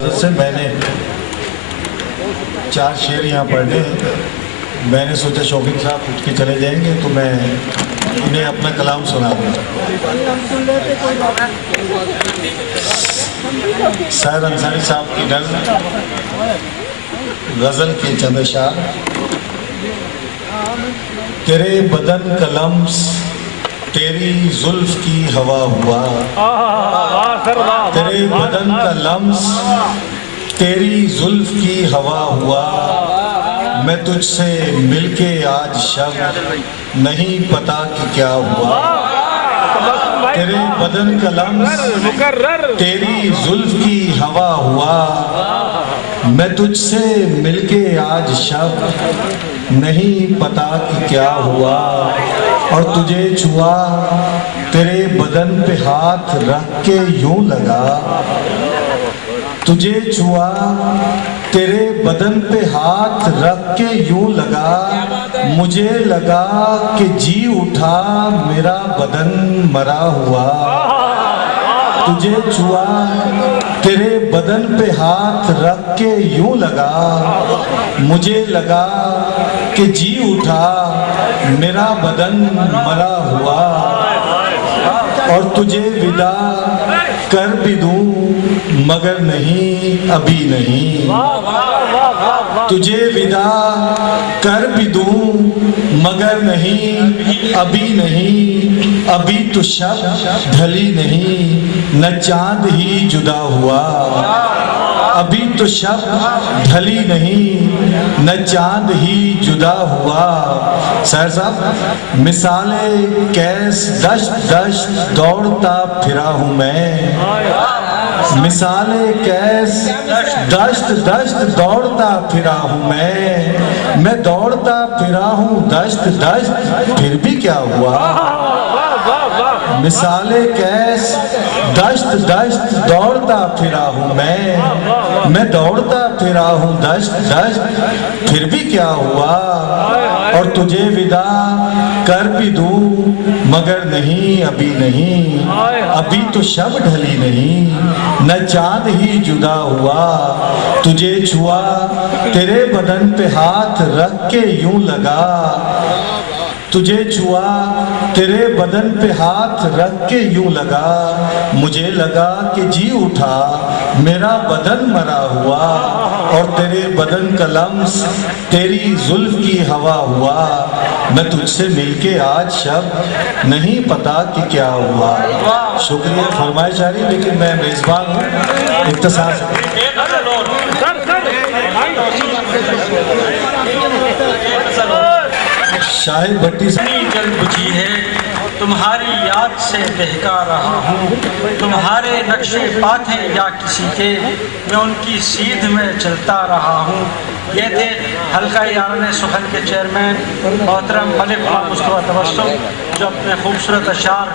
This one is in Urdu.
سے میں نے 4 شعر یہاں پڑھنے ہیں۔ میں نے سوچا شوقین صاحب اٹھ کے چلے جائیں گے تو میں انہیں اپنا کلام سنا دوں۔ سعد انصاری صاحب کی نظم غزل کے چند اشعار۔ تیرے بدن کا لمس تیری زلف کی ہوا ہوا، تیرے بدن کا لمس تیری زلف کی ہوا ہوا، میں تجھ سے مل کے آج شب نہیں پتا کہ کیا ہوا۔ تیرے بدن کا لمس تیری زلف کی ہوا ہوا، میں تجھ سے مل کے آج شب نہیں پتا کہ کیا ہوا۔ اور تجھے چھوا تیرے بدن پہ ہاتھ رکھ کے یوں لگا، تجھے چھوا تیرے بدن پہ ہاتھ رکھ کے یوں لگا، مجھے لگا کہ جی اٹھا میرا بدن مرا ہوا۔ تجھے چھوا تیرے بدن پہ ہاتھ رکھ کے یوں لگا، مجھے لگا کہ جی اٹھا میرا بدن مرا ہوا۔ اور تجھے ودا کر بھی دوں مگر نہیں ابھی نہیں، تجھے ودا کر بھی دوں مگر نہیں ابھی نہیں، ابھی تو شب ڈھلی نہیں نہ چاند ہی جدا ہوا۔ ابھی تو شب ڈھلی نہیں نہ چاند ہی جدا ہوا۔ سہر صاحب، مثال کیس دشت دشت دوڑتا پھرا ہوں میں، مثال کیس دشت دشت دوڑتا پھرا ہوں میں دوڑتا پھرا ہوں دشت دشت پھر بھی کیا ہوا۔ مثال کیس دشت دشت دوڑتا پھرا ہوں میں دوڑتا پھرا ہوں دشت دشت پھر بھی کیا ہوا۔ اور تجھے ودا کر بھی دوں مگر نہیں ابھی نہیں، ابھی تو شب ڈھلی نہیں نہ چاند ہی جدا ہوا۔ تجھے چھوا تیرے بدن پہ ہاتھ رکھ کے یوں لگا، تجھے چھوا تیرے بدن پہ ہاتھ رکھ کے یوں لگا، مجھے لگا کہ جی اٹھا میرا بدن مرا ہوا۔ اور تیرے بدن کا لمس تیری زلف کی ہوا ہوا، میں تجھ سے مل کے آج شب نہیں پتا کہ کیا ہوا۔ شکریہ، فرمائش جاری، لیکن میں میزبان ہوں، اختصار سے شاہد بھٹی سے جل بجھی ہے تمہاری یاد سے بہکا رہا ہوں، تمہارے نقش پا تھے یا کسی کے میں ان کی سیدھ میں چلتا رہا ہوں۔ یہ تھے حلقہ یاران سخن کے چیئرمین محترم ملک مصطفیٰ تبسم، جو اپنے خوبصورت اشعار